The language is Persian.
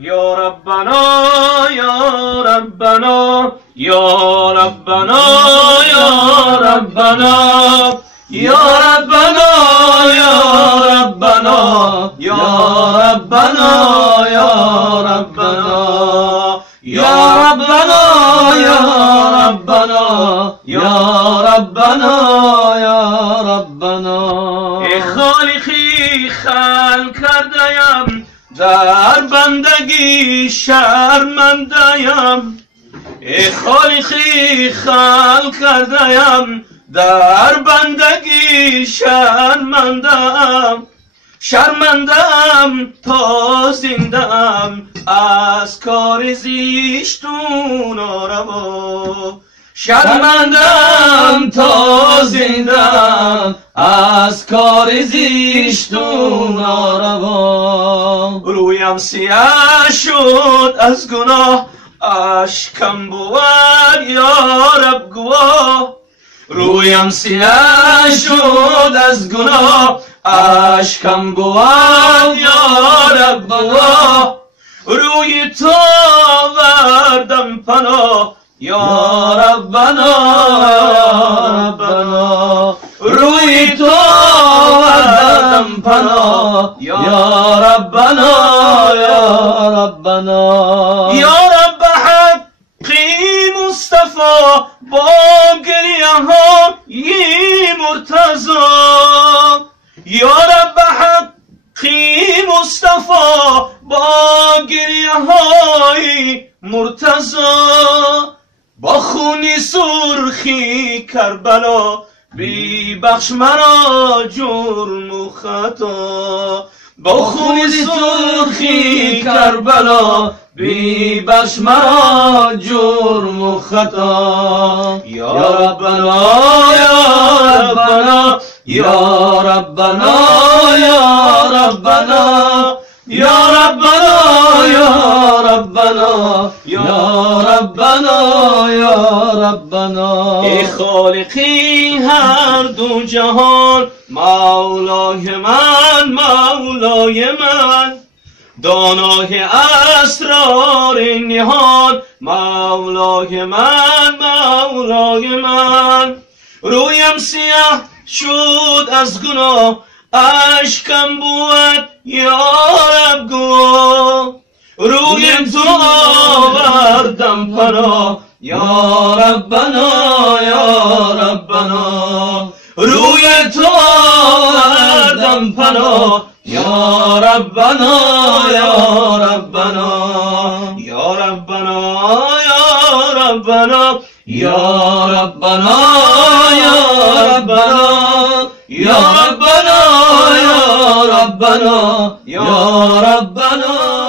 یا ربنا یا ربنا یا ربنا یا ربنا یا ربنا یا ربنا یا ربنا یا ربنا یا ربنا یا ربنا یا ربنا یا ربنا. ای خالقی خلق کرده‌ام در بندگی شرمنده‌ام. ای خالقی خلق کرده‌ام در بندگی شرمنده‌ام. شرمنده‌ام تا زنده‌ام از کار زشتون ناروا. شرمنده‌ام تا زنده‌ام از کار زشتون ناروا. رویم سیاه شد از گناه اشکم بود یا رب گواه. رویم سیاه شد از گناه اشکم بود یا رب گواه. روی تو وردم پناه یا ربنا یا ربنا. روی تو وردم پناه یا ربنا یا ربنا. یا رب حقی مصطفی با گریه های مرتضی. یا رب حقی مصطفی با گریه های مرتضی. با خونی سرخی کربلا بی بخش مرا جرم و خطا. با خونی سرخی کربلا بی بخش مرا جرم و خطا. یا ربنا یا ربنا یا ربنا یا ربنا یا ربنا یا ربنا یا ربنا یا ربنا. ای خالقی هر دو جهان مولای من مولای من. دانای اسرار نهان مولای من مولای من. رویم سیاه شد از گناه اشکم بود یا رب گواه. روی تو آوردم پناه یا ربنا یا ربنا. روی تو آوردم پناه یا ربنا یا ربنا. یا ربنا یا ربنا یا ربنا یا ربنا یا ربنا یا ربنا یا ربنا.